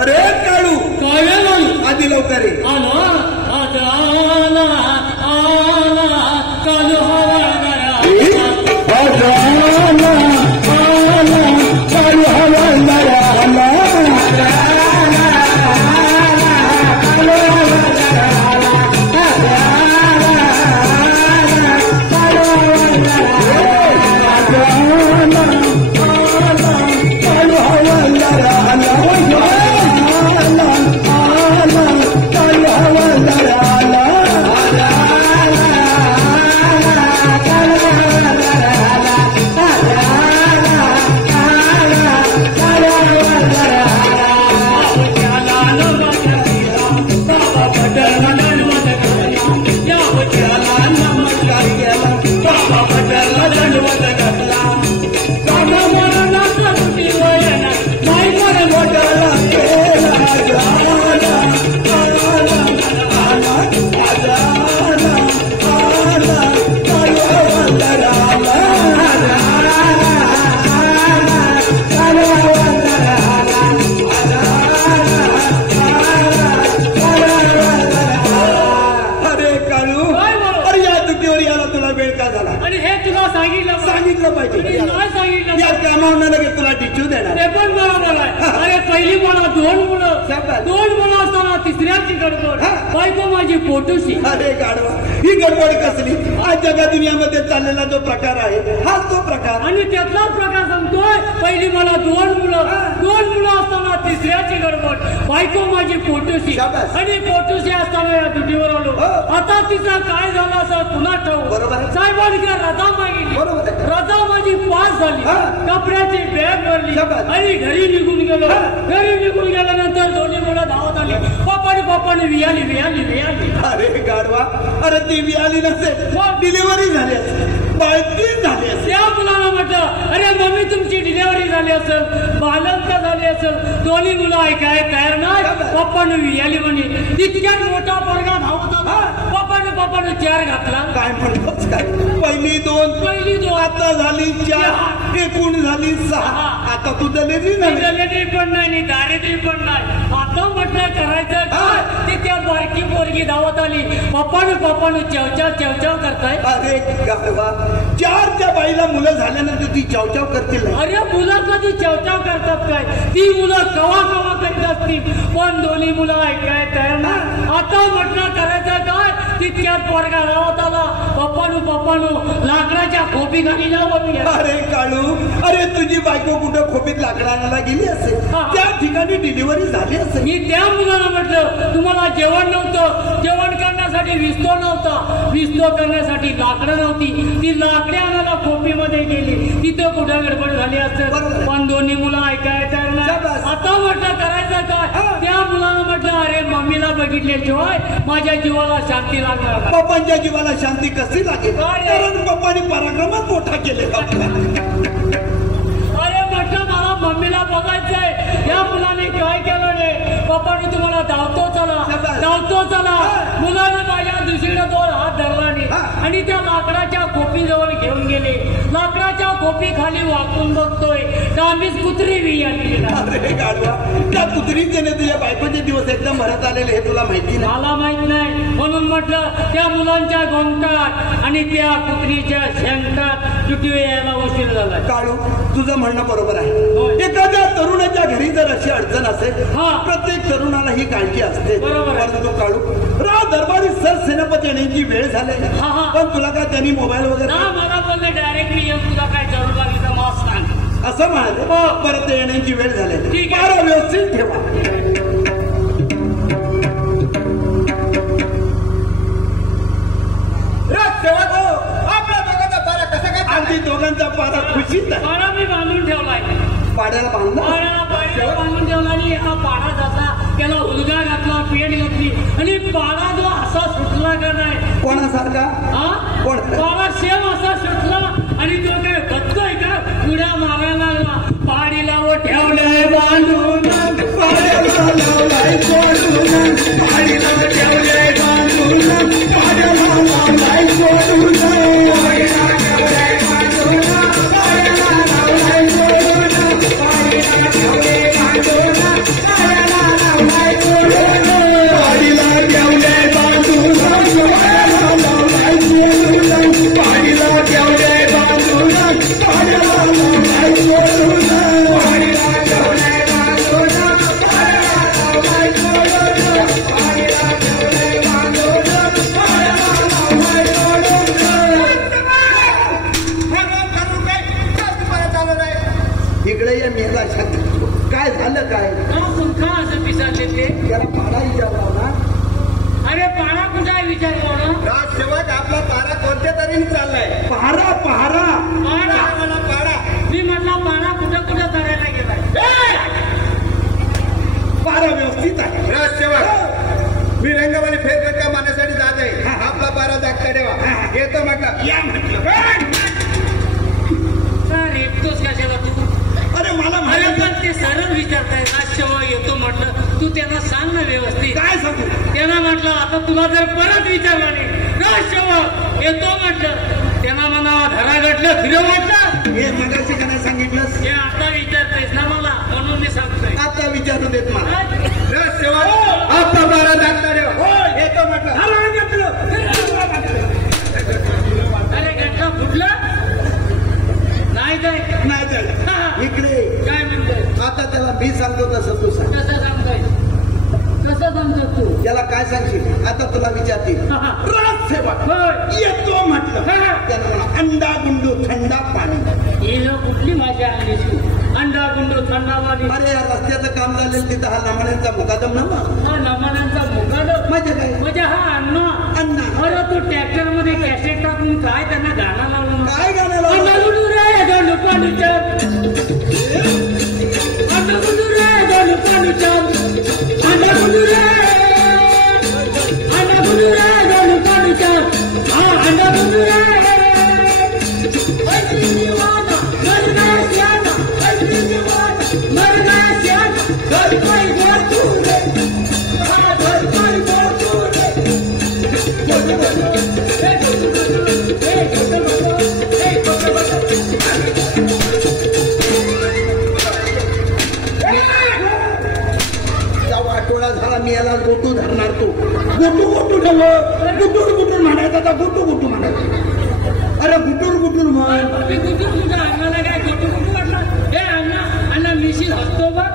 अरे काळू काय नाही आधी लवकर ये. आला आज आला आला कालू हवालदारा आज आला आला काळू हवालदारा आला. सांगितलं पाहिजे या कामावून लगेच तुला टिचू देणार. ते पण बरोबर आहे. अरे पहिली मला दोन मुलं असताना तिसऱ्याची गडबड बायको माझी पोटूशी. अरे गाडवा ही गडबड कसली. आज जगा दुनियामध्ये चाललेला जो प्रकार आहे हाच तो प्रकार. आणि त्यातलाच प्रकार सांगतोय. पहिली मला दोन मुलं असताना तिसऱ्याची गडबड बायको माझी पोटूशी. आणि पोटूशी असताना या दुटीवर आलो. आता तिचा काय झालं असं पुन्हा ठाऊ. बरोबर साहेबांनी का रजा मागितली. रजा माझी पास झाली. कपड्याची बॅग भरली आणि घरी निघून गेलो. घरी निघून गेल्यानंतर दोन्ही मुलं धावत आली. पप्पाने वियाली. अरे गाडवा अरे ती वियाली नसेल डिलिव्हरी झाली असेल. बाळतीच झाली असेल. त्या मुलाला म्हटलं अरे मम्मी तुमची डिलिव्हरी झाली असेल बालंत झाली असेल. दोन्ही मुलं ऐकाय तयार नाही. पप्पाने वियाली म्हणे. तितक्यात मोठा पोरगा धावत आला. पप्पाने चार घातला. काय म्हणतोस काय. पहिली दोन आता झाली 4 एकूण झाली 6. आता तू दलेरी पण नाही दारिद्र्य पण नाही. आता म्हटलं करायचं काय. ते त्या बारकी पोरगी धावत आली. पप्पाने चवचाव करताय. अरे गाडवा 4च्या बाईला मुलं झाल्यानंतर ती चवचाव करतील. अरे मुलं कधी चवचाव करतात काय. ती मुलं कवा करीत असतील. पण दोन्ही मुलं ऐकाय तयार नाही. आता म्हटलं करायचं काय. तितक्यात पोरगा धावत आला. पप्पानो लाकडाच्या खोपी खाली लावून. अरे काळू अरे तुझी बायको कुठं खोपीत लाकडा आणायला गेली असेल. त्या ठिकाणी डिलिव्हरी झाली असेल. मी त्या मुलाला म्हटलं तुम्हाला जेवण नव्हतं. जेवण करण्यासाठी विस्तो नव्हता. विस्तो करण्यासाठी लाकडं नव्हती. ती लाकडे आणायला खोपीमध्ये गेली. तिथं कुठं गडबड झाली असेल. पण दोन्ही मुलं ऐकाय तयार नाही. आता म्हटलं करायचं काय. त्या मुलाला म्हटलं अरे मम्मीला बघितल्याशिवाय माझ्या जीवाला शांती लागणार. पप्पांच्या जीवाला शांती कशी लागेल. कारण पप्पांनी पराक्रमात मोठा केलेला. अरे म्हटलं मला मम्मीला बघायचंय. या मुलाने काय केलं नाही. पप्पाने तुम्हाला धावतो चला. मुलाने माझ्या दुसरीला 2 हात धरला नाही आणि त्या लाकडाच्या खोपीजवळ घेऊन गेले. लाकडाच्या खोपी खाली वाकून बघतोय. डांबीस कुत्री वियाली. अरे गाडवा त्या कुत्रीचे तुझ्या बायकोचे दिवस एकदम भरत आलेले हे तुला माहिती नाही. मला माहित नाही. म्हणून म्हटलं त्या मुलांच्या गोंगटात आणि त्या कुत्रीच्या शेंगटात तुटी यायला उशीर झाला. काळू तुझं म्हणणं बरोबर आहे. एखाद्या तरुणाच्या घरी जर अशी अडचण असेल प्रत्येक तरुणाला ही काळजी असते. परंतु काळू दरबारी सरसेनापती येण्याची वेळ झाली. पण तुला काय त्यांनी मोबाईल वगैरे मला बोलले डायरेक्ट मी तुला काय जरूर लागली तर मास्क सांग असं म्हणाले. परत येण्याची वेळ झाली. फार व्यवस्थित ठेवा. आपल्या दोघांचा पारा कसा काय. अगदी दोघांचा पारा खुशीत आहे. पारा मी बांधून ठेवलाय. पाड्याला बांधून ठेवला आणि हा पाडा जसा त्याला उलगा घातला पेट घातली आणि पाडा जो असा सुटला का नाही. कोणासारखा पाडा सेम असा सुटला आणि तो काय बघतोय का उड्या मारायला लागला. पाडीला व ठेवलंय बांधून. पाड्याला विचार करू? राजसेवक आपला पारा कोणत्या तरी चाललाय. पहारा पहारा पाडा मला पाडा. मी म्हटलं पाडा कुठं कुठं करायला गेलाय. पारा व्यवस्थित आहे. राजसेवक मी रंगवाली फेरफटका मारण्यासाठी जात आहे. आपला पारा जागता ठेवा. येतो म्हटलं. या म्हटलं. अरे तोच कशाला तू? अरे मला अरे माहिती पण ते सरळ विचारताय. राजसेवक येतो म्हटलं तू त्यांना सांग ना व्यवस्थित. काय सांगू. त्यांना म्हटलं आता तुला जर परत विचारलं नाही राजसेवक येतो म्हटलं त्यांना म्हणा धरा घटलं फिरव म्हटलं. हे मगाशी का नाही सांगितलंस. हे आता विचारतायस ना मला म्हणून मी सांगतोय. आता विचारू देत मला. राजसेवक आपला पारा जागता ठेवा. येतो म्हटलं. अरे घटना फुटलं नाही काय नाही झालं. इकडे काय म्हणतोय? आता त्याला मी सांगतो तसं तू सांग. कसं सांगतोय? कसं सांगतो तू? त्याला काय सांगशील. आता तुला विचारतील. राजसेवक होय. येतो म्हटलं. त्याला म्हणा अंडा गुंडू थंडा पाणी. ही लोक कुठली भाषा आणलीस तू? अंडा गुंडू थंडा पाणी. अरे या रस्त्याचं काम झालेलं तिथं हा लमाण्यांचा मुकादम ना मग. हा नमानांचा मुकादम म्हणजे काय. म्हणजे हा अण्णा अण्णा. अरे तू ट्रॅक्टर मध्ये कॅसेट टाकून काय त्यांना गाणं लावलं. काय गाणं अंडा लावलं. गुंडू रे दोन पाणीच्या अंडा गुंडू रे दोन पाणीच्या अंडा गुंडू रे दोन पाणीच्या हा अंडा गुंडू रे आठवडा झाला मी याला गोटू धरणार. तो गोटू गोटू ठेवलं. गुटूर गुटूर म्हणायचा तर गोटू गोटू म्हणायचं. अरे गुटूर गुटूर म्हण. अन्नाला काय कुठं कुठं वाटलं. हे अण्णा अण्णा मिशील हसतो बघ.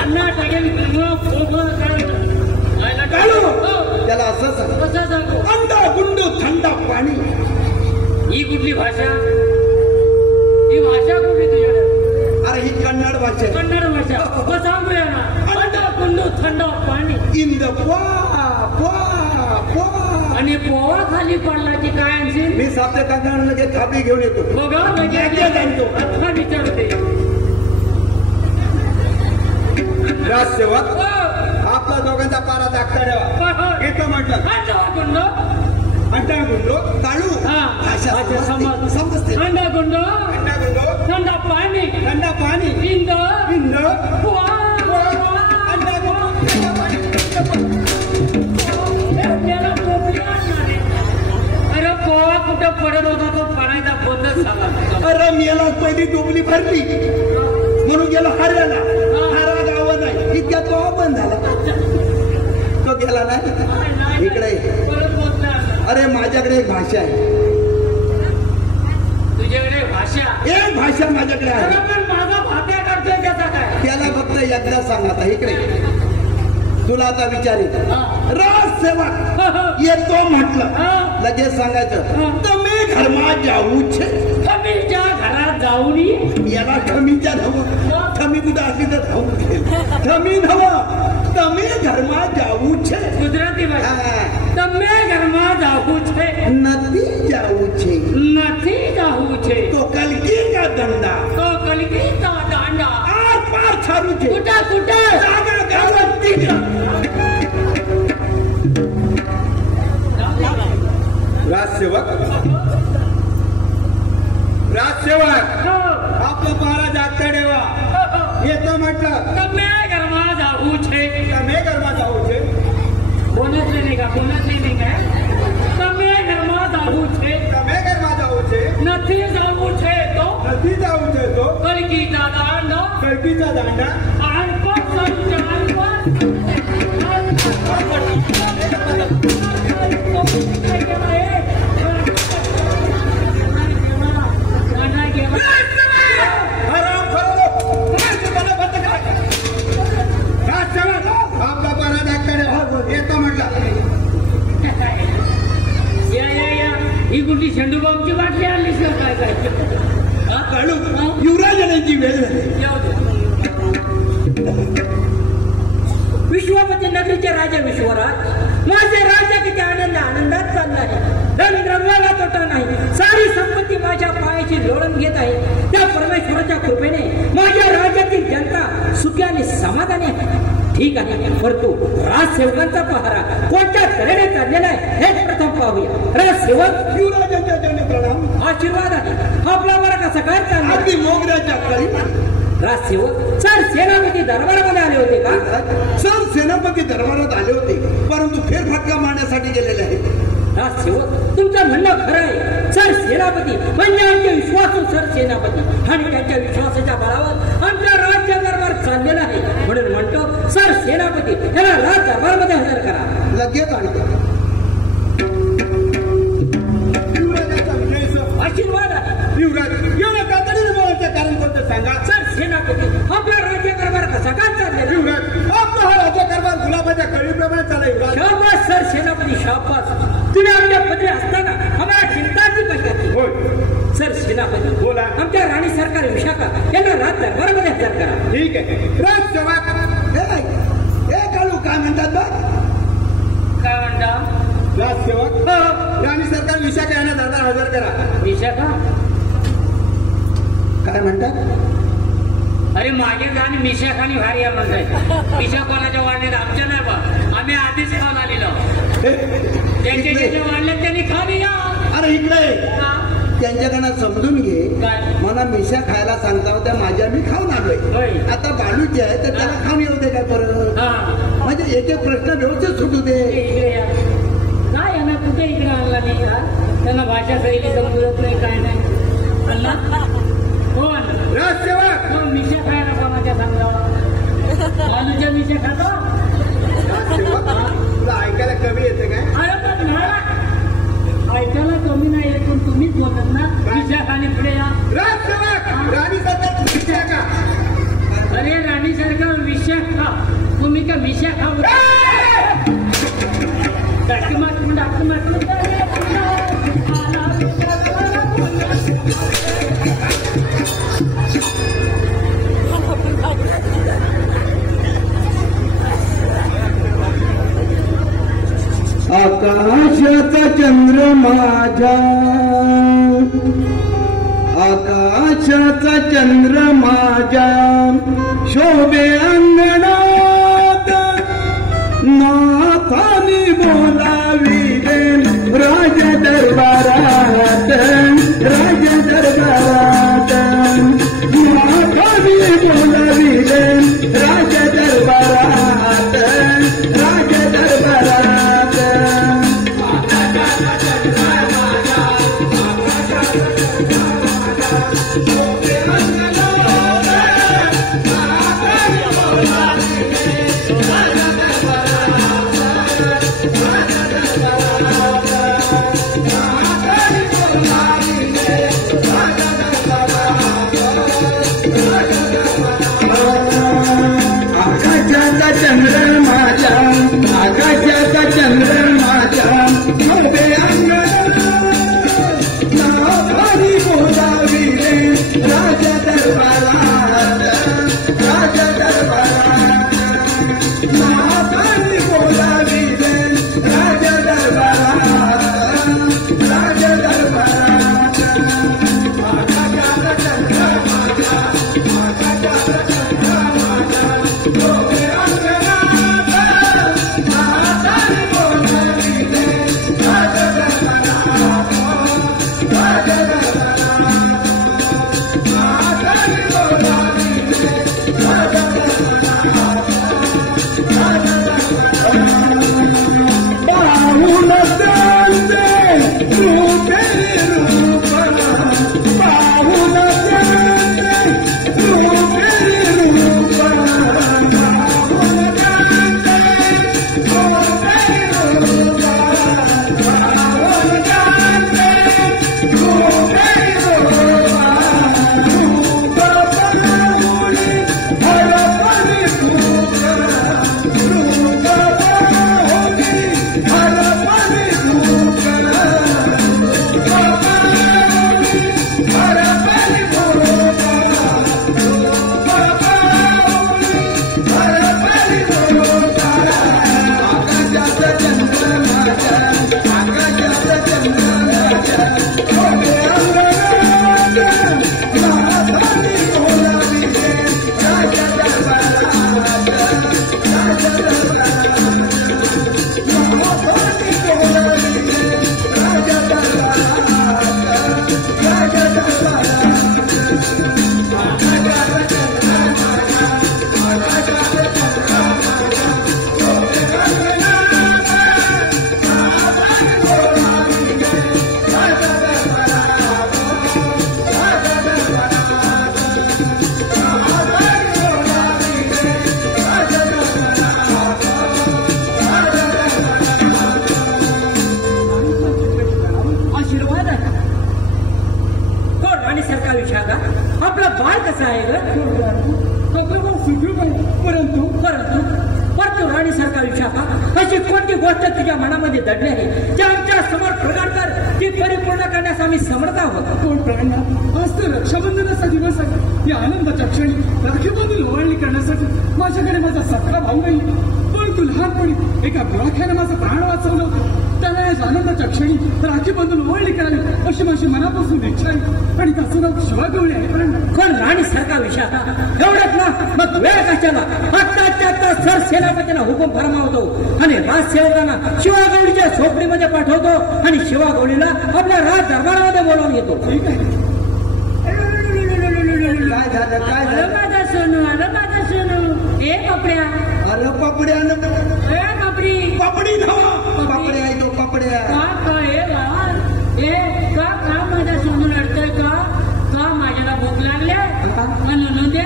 अण्णा टाकेल त्याला असं सांग. कसं सांगतो? अंडा गुंडू थंडा पाणी. ही कुठली भाषा? ही भाषा कुठली तुझ्याकडे? अरे ही कन्नड भाषा आहे. कन्नड भाषा. मग सांगूया ना. अंडा गुंडू थंड पाणी. इन द पो आणि पोवा खाली पडला की काय आणशील? मी साध्या काकांना लगेच थापी घेऊन येतो. बघा जाणतो आता विचारते. राजसेवक आपला दोघांचा पारा जागता ठेवा. येतो म्हटलं. अंडा गुंडो अंडा गुंडो काळू हा भाषा समज समजते. अंडा गुंडो अंडा गुंडो थंड पाणी थंडा पाणी. इंद इंद अरे पोवा कुठं पडत होता तो पडायचा बंदच झाला. अरे मेला पहिली डोबली भरली म्हणून गेलो हऱ्याला. हरा गाव नाही इतक्या तो बंद झाला. तो गेला नाही. इकडे परत बोलता. अरे माझ्याकडे एक भाषा आहे. तुझ्याकडे भाषा एक भाषा माझ्याकडे आहे. अरे पण माझा भात्या करतोय त्याचा काय? त्याला फक्त एकदा सांग. आता इकडे तुला आता विचारित. राजसेवक येतो म्हटलं लगेच सांगायचं तुम्ही घरमा जाऊ छे. कमीच्या घरात जाऊन याला कमीच्या धाव. कमी कुठं असली तर धावू कमी धाव. તમે ઘરમાં જાવું છે. ગુજરાતી ભાષા. તમે ઘરમાં જાવું છે. નથી જાવું છે. નથી જાવું છે. તો કલકી કા દંડા. તો કલકી કા દાંડા. આર પાર છારું છે. કુટા કુટા. જાગા ગાવતી જા. राजसेवक राजसेवक आपला पारा जागता ठेवा. येतो म्हटलं. તમે ઘરમાં જાવું છે. તમે ઘરમાં જવું છે. બોનસ નહીં का बोनस नहीं का. તમે ઘરમાં જાવું છે. તમે ઘરમાં જવું છે. નથી જાવું છે તો નથી જવું છે તો કલકી કા દાંડા. કલકીचा दांडा. આર પર ચાલુ છે. આર आपला पारा जागता ठेवा. येतो म्हटलं. या ही कुठली झेंडूबामची बाटली आणलीस का काय काय? काळू युवराज येण्याची वेळ झाली. विश्वापती नगरीचे राजा विश्वराज माझे राज्य किती आनंदात चाललं आहे. धनद्रव्याला तोटा नाही. सारी संपत्ती माझ्या पायाची लोळण घेत आहे. त्या परमेश्वराच्या कृपेने माझ्या राज्यातील जनता सुखी आणि समाधानी आहे. ठीक आहे, परंतु राजसेवकांचा पहारा कोणत्या तऱ्हेने चाललेला आहे हेच प्रथम पाहूया. राजसेवक युवराजांच्या चरणी प्रणाम. आशीर्वाद आहे. आपला वर्ग कसा काय चालला? अगदी मोगऱ्याच्या कळी. राजसेवक सर सेनापती दरबारामध्ये आले होते का? सर सेनापती दरबारात आले होते, परंतु फेरफटका मारण्यासाठी गेलेले आहेत. राजसेवक तुमचं म्हणणं खरं आहे. सर सेनापती म्हणजे आमचे विश्वासू सर सेनापती आणि त्यांच्या विश्वासाच्या बळावर आमच्या राज्य दरबार चाललेला आहे. म्हणून म्हणतो सर सेनापती याला राज दरबारमध्ये हजर करा. लगेच आणतो. आशीर्वाद आहे. युवराज एवढं तातडीने बोलायचं कारण कोणतं सांगा. सर सेनापती आपला राज्य दरबार कसा काय चाललेला? युवराज आपला हा राज्य कारभार गुलाबाच्या कळीप्रमाणे चालला. युवराज शाबास सर सेनापती शाबास. तुम्ही आमच्या पदरी असताना आम्हाला चिंताची कशाची? होय सर सेनापती बोला. आमच्या राणी सरकार विशाखा यांना राज दरबारामध्ये हजर करा. ठीक आहे. राजसेवक हे काळू काय म्हणतात बघ? काय म्हणता? राजसेवक राणी सरकार विशाखा यांना दरबार हजर करा. विशाखा काय म्हणतात? अरे मागे जा आणि मिशाखानी भारी या म्हणताय. मिशा कोणाच्या वाढण्यात आमच्या नाही बा. आम्ही आधीच खाऊन आलेलो. त्यांच्या ज्याच्या वाढल्यात त्यांनी खाऊन या. अरे इकडे त्यांच्याकडनं समजून घे. काय? मला मिशा खायला सांगता होत्या, माझ्या मी खाऊन होय. आलोय. आता बाळूची आहे तर त्याला खाऊन येऊ दे काय परत. हा म्हणजे एक एक प्रश्न व्यवस्थित सुटू दे. इकडे या. काय यांना कुठे इकडे आणला नाही का? त्यांना भाषा शैली समजत नाही काय नाही. आणला कोण? राजसेवक कोण मिशा खायला कोणाच्या सांगावा? बालूच्या मिशा खातो. तुला ऐकायला कमी येते काय? अरे पण मला ऐकायला कमी नाही येत, पण तुम्हीच बोलत ना मिशा खाली पुढे या. राजसेवक राणी सरकार विशाखा. अरे राणी सरकार विशाखा तुम्ही का मिशा खाऊ? आकाशाचा चंद्र माझ्या, आकाशाचा चंद्र माझ्या शोभे अंगणात, नाथानी बोलाविले राज दरबारात, राज दरबारात, नाथानी बोलाविले राज दरबारात, राज दरबारात. Bye. राणीसारखा विशाखा अशी कोणती गोष्ट तुझ्या मनामध्ये दडली आहे जे आमच्या समोर प्रकट कर, ती परिपूर्ण करण्यास आम्ही समर्थ आहोत. कोण प्राण्या आज तर रक्षाबंधनाचा दिवस आहे. या आनंदाच्या क्षणी राखीबंधन ओवाळणी करण्यासाठी माझ्याकडे माझा सख्खा भाऊ नाही, परंतु लहानपणी एका गुराख्याने माझं प्राण वाचवलं होतं. त्याला या आनंदाच्या क्षणी राखीबंधन ओवाळणी करावी अशी माझी मनापासून इच्छा आहे आणि त्याचं नाव शिवागवळी आहे. प्राण्या कोण राणीसारखा विशाखा एवढंच ना, मग वेळ कशाला? आता सर सेनापतीला हुकूम फरमावतो आणि राजसेवकांना शिवागौरीच्या झोपडीमध्ये पाठवतो आणि शिवागौरीला आपल्या राज दरबारामध्ये बोलावून घेतो. ठीक आहे. काय झालं काय झालं? माझा सोनू आलं, माझा सोनू. ए कपड्या, अरे पापड्या ए कपडी, पापडी नवा पापड्या आहे तो पापड्या. का ए बाबा, ए का माझा सोनू लढतोय का माझ्याला भूक लागल्या म्हणून दे.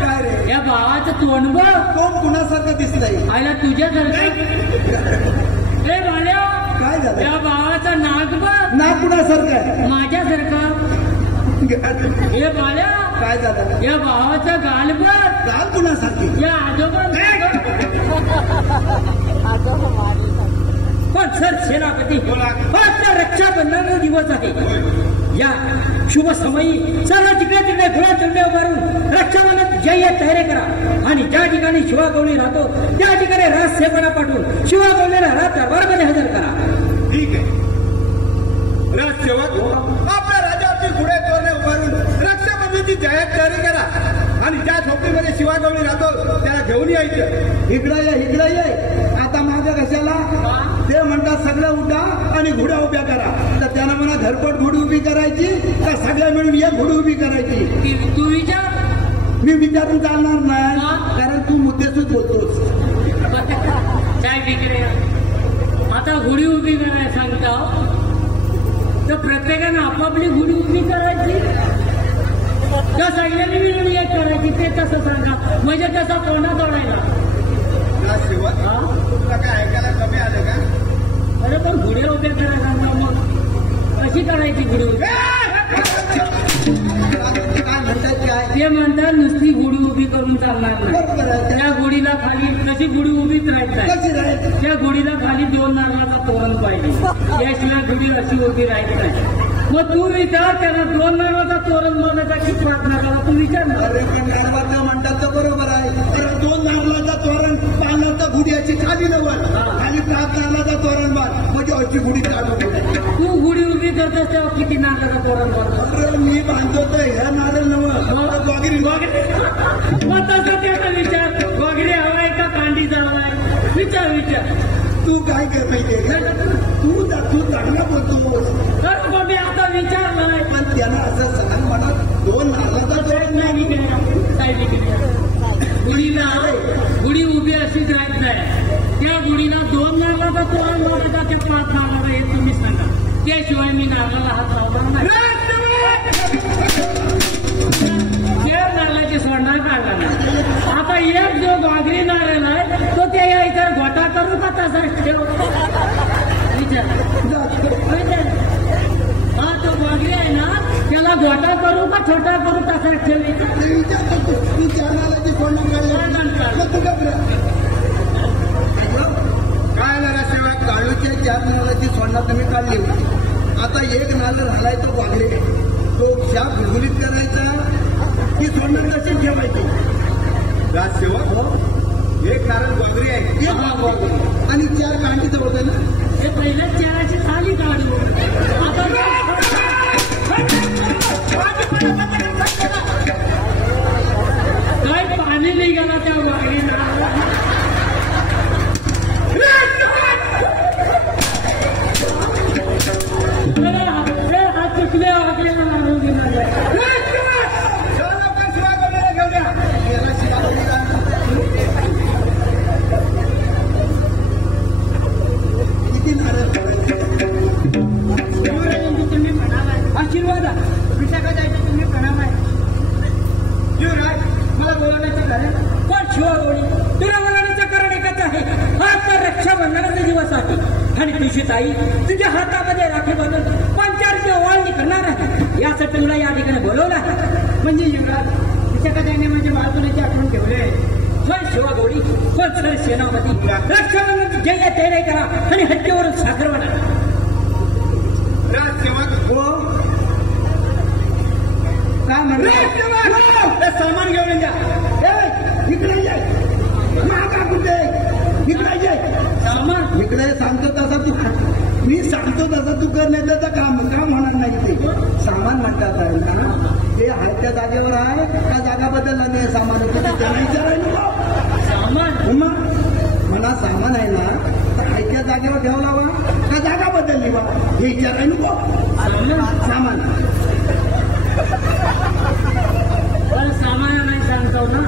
काय रे या भावाचं तोंड बघ, कोण कुणासारखं दिसतंय? आयला तुझ्यासारखं. ए भाल्या, काय झालं? या भावाचं नाक बघ, ना कुणासारखं आहे? माझ्यासारखं. ए भाल्या, काय झालं? या भावाचं गाल बघ, गाल कुणासारखी? या आजोबा. पण सर सेनापती, आजचा रक्षाबंधनाचा दिवस आहे. या शुभ समयी सर्व तिकडे तिकडे घोडा चंडे उभारून रक्षाबंधन जय तयारी करा आणि ज्या ठिकाणी शिवागौरी राहतो त्या ठिकाणी राजसेवकांना पाठवून शिवागौरीला राज दरबारमध्ये हजर करा. ठीक आहे. राजसेवक आपल्या राजावरती घोडे तोरणे उभारून रक्षाबंधनची जाहीर तयारी करा आणि ज्या झोपडीमध्ये शिवागौरी राहतो त्याला घेऊन यायचं. इकडं ये. आता माझ्या कशाला? ते म्हणतात सगळं उठा आणि घोड्या उभ्या करा. तर त्यानं म्हणा घरपट घोडी उभी करायची का सगळ्या मिळून एक घोडी उभी करायची? तू विचार. मी विचारून चालणार नाही, कारण तू मुद्देसूद बोलतोस. काय विक्रे आता घोडी उभी करायला सांगता तर प्रत्येकानं आपापली घोडी उभी करायची का सगळ्यांनी मिळून एक करायची? ते कसं सांगा, म्हणजे तसा तोंडात ओढायला. राजसेवक तुला काय ऐकायला कमी आलं का? अरे पण घोड्या उभ्या करायला सांगता मग कशी करायची घोडी उभी? काय म्हणतात काय? ते म्हणतात नुसती घोडी उभी करून चालणार नाही. बरोबर आहे. त्या घोडीला खाली कशी घोडी उभीच राहत नाही. कशी राहील? त्या घोडीला खाली 2 नारळाचा तोरण पाहिजे, त्याशिवाय घोडी अशी उभी राहत नाही. मग तू विचार, त्याला 2 नारळाचा तोरण बनवण्याची प्रार्थना करा. तू विचार ना. अरे पण नारळाचं म्हणतात तर बरोबर आहे. तर 2 नारळाचा तोरण पाण्याचा गुढी खाली नव्हत, खाली 5 नारळाचा तोरण बांध म्हणजे अशी गुढी काढू. तू घोडी उभी करतोस तेव्हा किती नारळाचा तोरण बनतो? अरे मी बांधतो तर ह्या नारळ नव्हतं वगैरे मग तसं त्याचा विचार, वगैरे हवाय का कांडीचा हवाय? विचार. तू काय कर माहितीये का? तू चांगला बोलतोस, तर मग मी आता विचारलं पण त्याला असं सांग मला 2 नारळाचा तोरण नाही गुढी उभी अशीच राहत नाही. त्या गुढीला 2 नारळाचा तोरण लावायचा ते 5 नारळाचा हे तुम्ही सांगा, त्याशिवाय मी नारळाला हात लावणार नाही. त्या नारळाची सोडणार काढला नाही. आता एक जो वाघरी नारळ आहे तो त्या यायचा घोटा करू का तसा ठेव? विचार. हा तो वाघरी आहे ना, त्याला घोटा करू का छोटा करू तसा ठेव? तू 4 नारळाची सोडणं काय आलं राजसेवक? काळूच्या 4 नारळाची सोडणं तुम्ही काढली होती. आता 1 नारळ झालाय तो वाघरे, तो ह्या गुळगुलीत करायचा की सोडणं कशी ठेवायची? राजसेवक 1 नारळ वाघरी आहे आणि 4 कांडीचं होतं ना. हे पहिल्या 4ची खाली काढू. काय पाणी निघाला त्या वाघरीला? हात चुकले वाघरीला मारून दिला. किती नारळ? तुम्ही म्हणाला आशीर्वाद विशाखा जायचं तुम्ही प्रणाम आहे. मला बोलायचं झालं पण शिवागौरी तुला बोलायचं कारण एकच आहे. हा तर रक्षाबंधनाचा दिवस आहे आणि तुझी ताई तुझ्या हातामध्ये राखी बांधून 5-4 ओवाळणी करणार आहे. यासाठी तुला या ठिकाणी बोलवलं आहे. म्हणजे युवराज पुढच्या कथेने म्हणजे बाळकुल्याची आठवण ठेवले. पण शिवा गौरी पण सर सेनापती रक्षाबंधन जय तयारी करा आणि हत्तीवरून साखर बनवा. राजसेवक हो काय म्हणलं सामान घेऊन द्या. इकडे ये मागा कुठे इकडे ये सामान इकडे सांगतो तसं तू मी सांगतो तसं तू कर नाही त्याचं काम होणार नाही. ते सामान म्हणतात आहे ना ते आहे त्या जागेवर आहे का जागा बदलला नाही सामान त्यांना विचारायला सामान म्हणा सामान आहे ना तर ऐक्या जागेवर ठेवला वा का जागा बदलली वा हे विचारायला नको. सामान पण सामान नाही सांगतो ना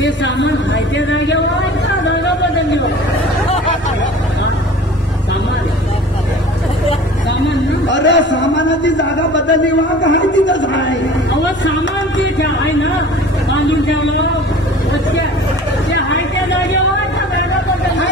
ते सामान माहिती जागेवर आहे का जागा बदलली सामान ना. अरे सामानाची जागा बदलली वा का आहे तिथंच आहे. अहो सामान ते आहे ना बांधून ठेवलं ते आहे त्या जागेवर का जागा बदलली.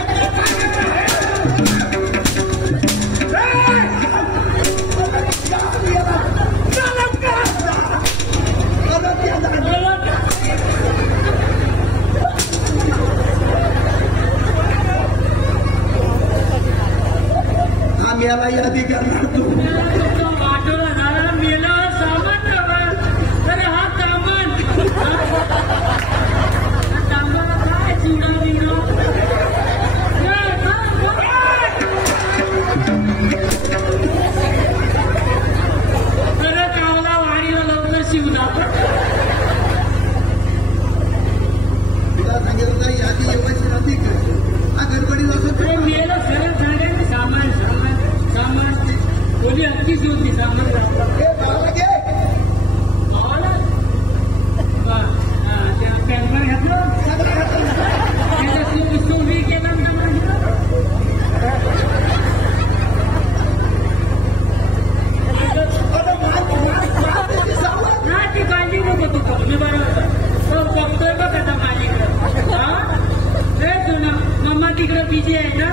याला यादी करणार तू वाटोला झाला मेला सामान अरे हा सामान काय चिंगा बिंगा खरं कावला वाडीला लवकर शिवला. तुला सांगितलं यादी एवढी नव्हती हा गडबडीला असं मेलं खरं झालं सामान कोणी अगदीच होती सामान पॅन्टर घातलं त्याच्याशी चोरी केला ना ती काळजी नको तू मी बरोबर तो बघतोय बघ आता माझ्याकडं हा तुला मम्मा तिकडं बिझी आहे ना.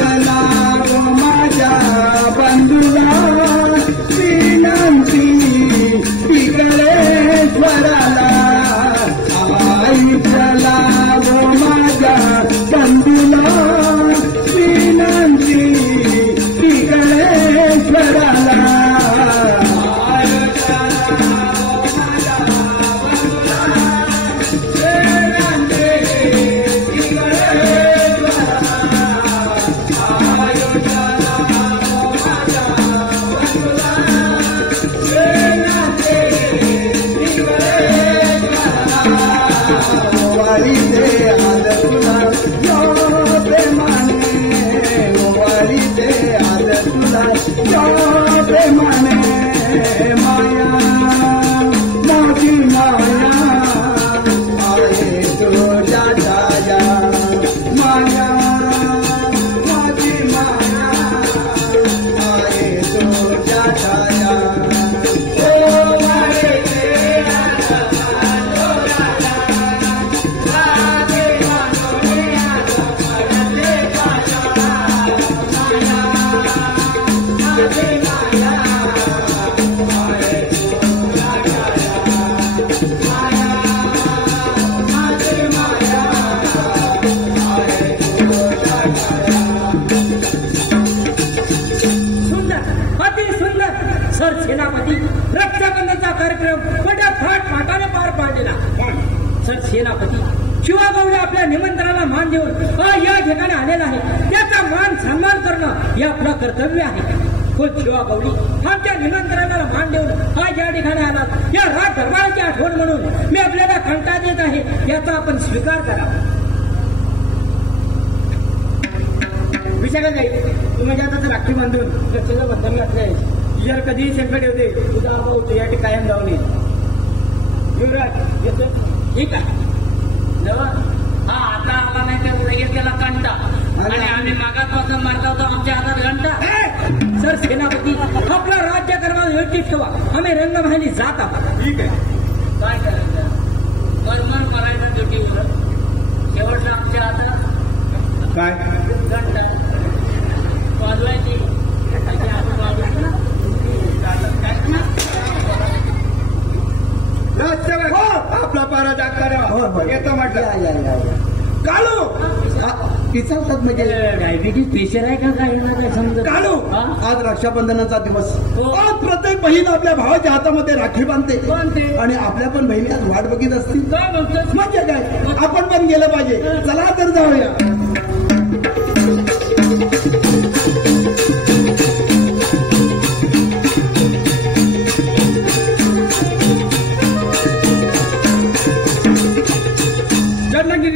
चला माझ्या बंधुला विनंती विकलेश्वराला आई चला माझ्या बंधुला विनंती विकलेश्वराला सेनापती शिवागौडे आपल्या निमंत्रणाला मान देऊन या ठिकाणी आलेला आहे. त्याचा मान सन्मान करणं हे आपलं कर्तव्य आहे. खुद शिवागौडी आमच्या निमंत्रणाला मान देऊन आज या ठिकाणी आला. या राज दरबाराची आठवण म्हणून मी आपल्याला कंटा देत आहे. याचा आपण स्वीकार करा. विचार नाही तुम्ही आता राखी बांधून लक्षाचं बंधन घातलंय. जर कधीही संकट येते तुझा अभाव होतो या ठिकाणी कायम जाऊन येईल. युवराज येतो ठीक आहे. हा आता आला नाही तर लगेच त्याला कंटा आणि आम्ही मागापासून मारता होतो आमच्या हातात घंटा. सर सेनापती आपला राज्य करवा व्यवस्थित ठेवा. आम्ही रंगमहाली जात आहोत. ठीक आहे काय करायचं कर्मन करायचं ड्युटीवर शेवटला आमच्या हातात काय घंटा वाजवायची आपला पारा जागता येतो म्हटलं काळू पिचावतात म्हणजे डायबिटीज प्रेशर आहे का काही काय समजा. काळू आज रक्षाबंधनाचा दिवस. आज प्रत्येक बहीण आपल्या भावाच्या हातामध्ये राखी बांधते आणि आपल्या पण बहिणी आज वाट बघित असतील. म्हणजे काय आपण पण गेलं पाहिजे. चला तर जाऊया.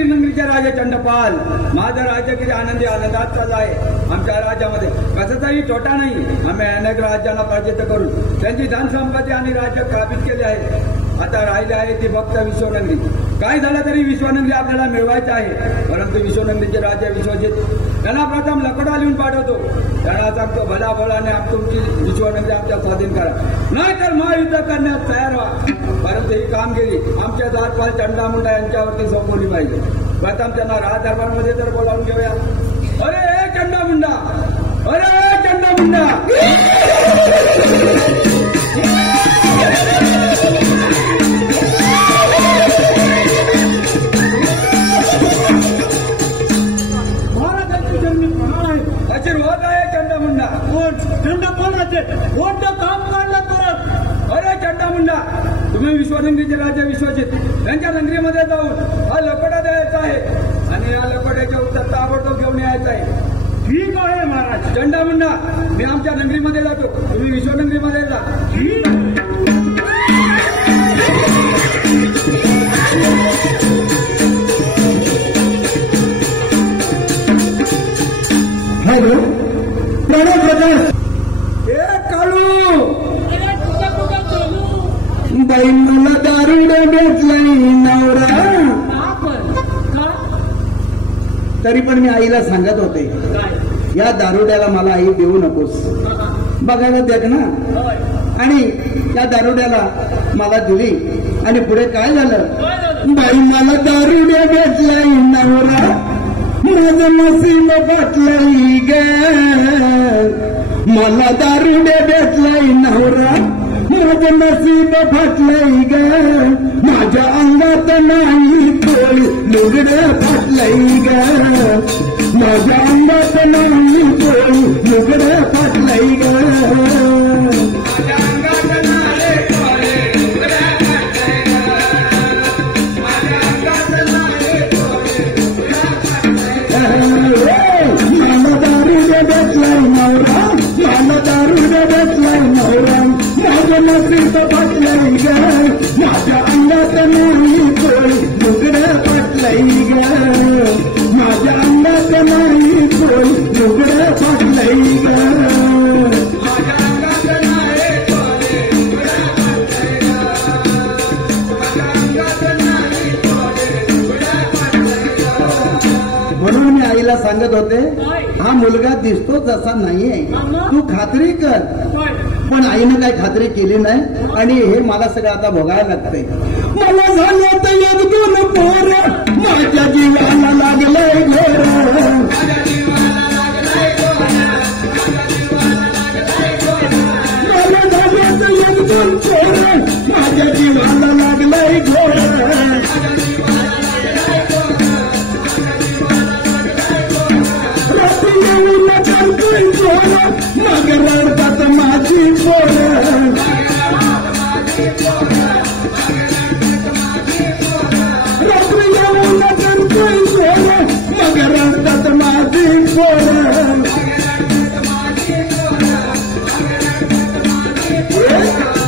नगरीच्या राजा चंडपाल माझा राज्य किती आनंदी आनंदाचाच आहे. आमच्या राज्यामध्ये कशाचाही तोटा नाही. आम्ही अनेक राज्यांना पराजित करून त्यांची धनसंपत्ती आणि राज्य काबीज केले आहे. आता राहिले आहे ती फक्त विश्वनगरी. काय झालं तरी विश्वनगरी आपल्याला मिळवायचं आहे. परंतु विश्वनगरीचे राजा विश्वजित त्यांना प्रथम लकडा लिहून पाठवतो. त्यांना सांगतो भला भोलाने तुमची विश्वनगरी आमच्या स्वाधीन करा नाहीतर महायुद्ध करण्यास तयार व्हा. परंतु ही कामगिरी आमच्या दारपाल चंडामुंडा यांच्यावरती सोपवली पाहिजे. प्रथम त्यांना राज दरबारमध्ये तर बोलावून घेऊया. अरे चंडामुंडा अरे चंडामुंडा महाराजांची जन्मी प्रमाण आहे. त्याची होत आहे चंडामुंडा. कोण कोणाचे कोणतं काम काढलं परत. अरे चंडामुंडा तुम्ही विश्वनगरीचे राजा विश्वजित यांच्या नगरीमध्ये जाऊन हा लकोटा द्यायचा आहे आणि या लकोट्याचे उत्तर ताबडतोब घेऊन यायचं आहे. ठीक आहे महाराज. चंडामुंडा मी आमच्या नगरीमध्ये जातो. तुम्ही विश्वनगरीमध्ये जा. हॅलो प्रणव प्रकाश. ए काळू बाई मला दारुडे भेटलाय नवरा. तरी पण मी आईला सांगत होते या दारुड्याला मला आई देऊ नकोस. बघायला देख ना. आणि या दारुड्याला मला दिली आणि पुढे काय झालं. बाई मला दारुड्या भेटलाय नवरा माझं नसीब बदलई ग मला दारुडे भेटलंय नवरा माझं नसीब फाटलंय ग माझ्या अंगात नाही पोळी लुगडं फाटलंय ग माझ्या अंगात नाही पोळी लुगडं फाटलंय ग नसीब फाटलंय ग माझ्या अंगात नाही पोळी लुगडं फाटलंय ग माझ्या अंगात नाही पोळी लुगडं फाटलंय ग म्हणून मी आईला सांगत होते हा मुलगा दिसतो जसा नाहीये तू खात्री कर पण आईनं काही खात्री केली नाही आणि हे मला सगळं आता भोगायला लागतंय मला झालं तर एक दोन पोर माझ्या जीवाला लागलंय घोर मला झालं तर एक दोन पोर माझ्या जीवाला लागलंय घोर रात्री येऊन चालतोय पोर मग रडतात माझी पोर रात्री येऊन चालतोय पोर मग रडतात माझी पोर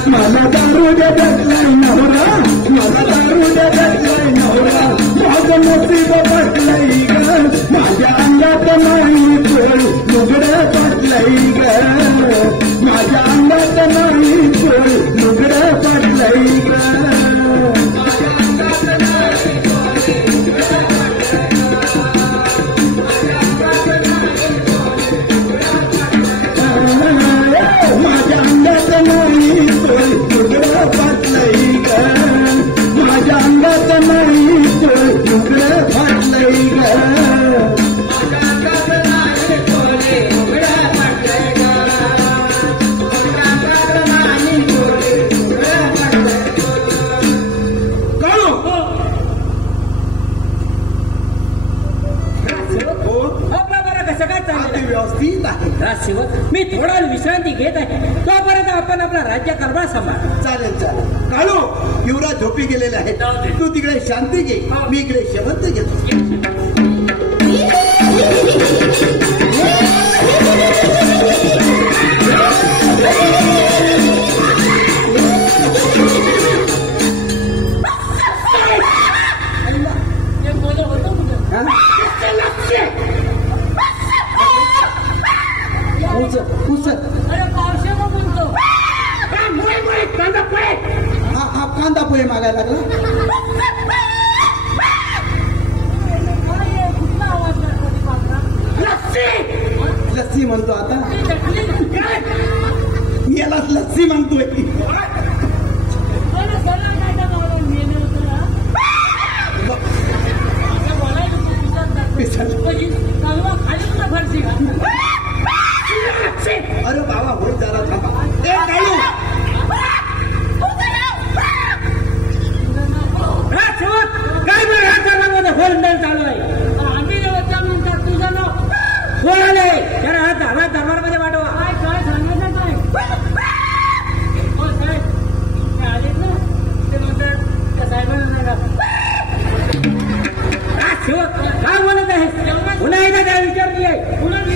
मला दारू भेटलाय नवरा मला दारू भेटलाय नवरा माझं नसीब फाटलंय ग माझ्या अंगात नाही पोळी लुगडं फाटलंय ग माझ्या अंगात नाही पोळी लुगडं फाटलंय ग माझ्या अंगात नाही पोळी लुगडं फाटलंय ग माझ्या अंगात नाही पोळी लुगडं फाटलंय ग व्यवस्थित आहे राजसेवक मी थोडा विश्रांती घेत आहे तोपर्यंत आपण आपला राज्य कारभार सांभाळ चालेल चालेल काळू युवराज झोपी गेलेले आहेत तू तिकडे शांती घे मी इकडे शेवंत घेतो कांदा पोहे मागायला लागला लस्सी म्हणतो आता यालाच लस्सी म्हणतोय अरे बाबा बहुत जरा थांबा काय गोलंदाज चालू आहे आम्ही नंतर तुझं नाव कोण आले जरा हा दरबार मध्ये वाटवा काय सांगायचं काय आले ना ते म्हणतात त्या साहेबांना काय बोलत आहे पुन्हा एकदा काय विचारली आहे